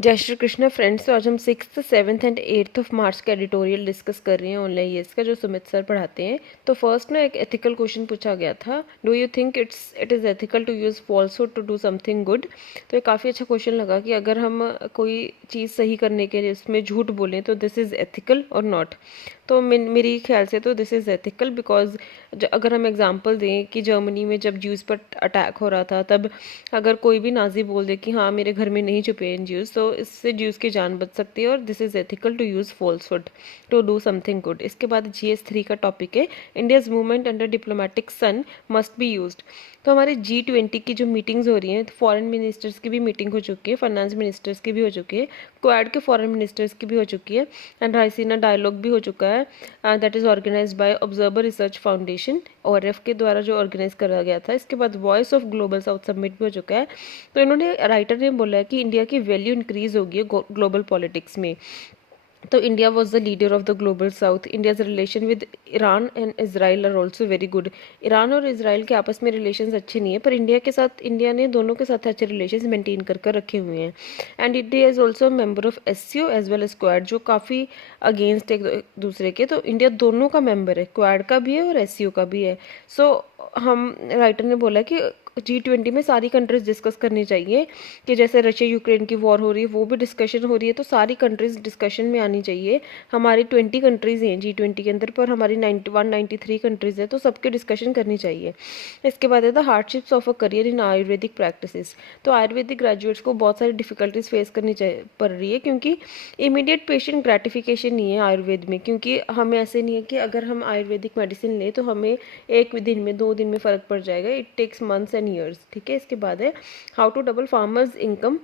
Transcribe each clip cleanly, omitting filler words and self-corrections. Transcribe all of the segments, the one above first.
जय श्री कृष्ण फ्रेंड्स। तो आज हम 6th 7th and 8th of March का एडिटोरियल डिस्कस कर रहे हैं ऑनलाइन ईएस का, जो सुमित सर पढ़ाते हैं। तो फर्स्ट ना एक एथिकल क्वेश्चन पूछा गया था, do you think it is ethical to use falsehood to do something good. तो ये काफ़ी अच्छा क्वेश्चन लगा कि अगर हम कोई चीज़ सही करने के लिए उसमें झूठ बोलें तो दिस इज़ एथिकल और नॉट। तो मेरी ख्याल से तो दिस इज़ एथिकल, बिकॉज अगर हम एग्जांपल दें कि जर्मनी में जब ज्यूज़ पर अटैक हो रहा था, तब अगर कोई भी नाजी बोल दे कि हाँ मेरे घर में नहीं छुपे इन ज्यूज़, तो इससे ज्यूज़ की जान बच सकती है। और this is ethical to use falsehood to do something good. इसके बाद GS3 का टॉपिक है, India's movement under diplomatic sun must be used. तो हमारे G20 की जो मीटिंग्स हो रही हैं, फॉरेन मिनिस्टर्स की भी मीटिंग हो चुकी है, फाइनेंस मिनिस्टर्स की भी हो चुकी है, क्वाड के फॉरेन मिनिस्टर्स की भी हो चुकी है, एंड रायसीना डायलॉग भी हो चुका है। That is organize by observer research foundation, ORF के द्वारा जो ऑर्गेनाइज करा गया था। इसके बाद voice of global south submit भी हो चुका है। तो इन्होंने, राइटर ने बोला है कि इंडिया की वैल्यू इंक्रीज होगी ग्लोबल पॉलिटिक्स में। तो India was the leader of the global south. India's relation with Iran and Israel are also very good. Iran और इसराइल के आपस में रिलेशंस अच्छे नहीं है, पर इंडिया के साथ, इंडिया ने दोनों के साथ अच्छे रिलेशंस मेंटेन कर रखे हुए हैं। And India is also member of SCO as well as quad, जो काफ़ी अगेंस्ट एक दूसरे के। तो इंडिया दोनों का मेंबर है, क्वाड का भी है और SCO का भी है। सो हम, राइटर ने बोला कि G20 में सारी कंट्रीज डिस्कस करनी चाहिए, कि जैसे रशिया यूक्रेन की वॉर हो रही है, वो भी डिस्कशन हो रही है, तो सारी कंट्रीज डिस्कशन में आनी चाहिए। हमारी 20 कंट्रीज हैं G20 के अंदर, पर हमारी 193 कंट्रीज है, तो सबके डिस्कशन करनी चाहिए। इसके बाद है the hardships of a career in Ayurvedic practices. तो आयुर्वेदिक ग्रेजुएट्स को बहुत सारी डिफिकल्टीज फेस करनी पड़ रही है, क्योंकि इमीडिएट पेशेंट ग्रेटिफिकेशन नहीं है आयुर्वेद में। क्योंकि हमें ऐसे नहीं है कि अगर हम आयुर्वेदिक मेडिसिन लें तो हमें एक दिन में, 2 दिन में फ़र्क पड़ जाएगा। It takes months and years. ठीक है। इसके बाद है how to double farmers income.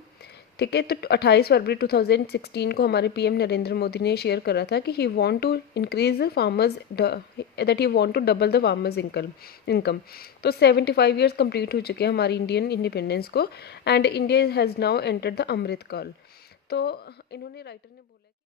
ठीक है। तो 28 फरवरी 2016 को हमारे PM नरेंद्र मोदी ने शेयर करा था कि he want to increase farmers, that he want to double the farmers income. तो 75 ईयर्स कंप्लीट हो चुके हैं हमारी इंडियन इंडिपेंडेंस को, and India has now entered the Amrit Kaal. तो इन्होंने, राइटर ने बोला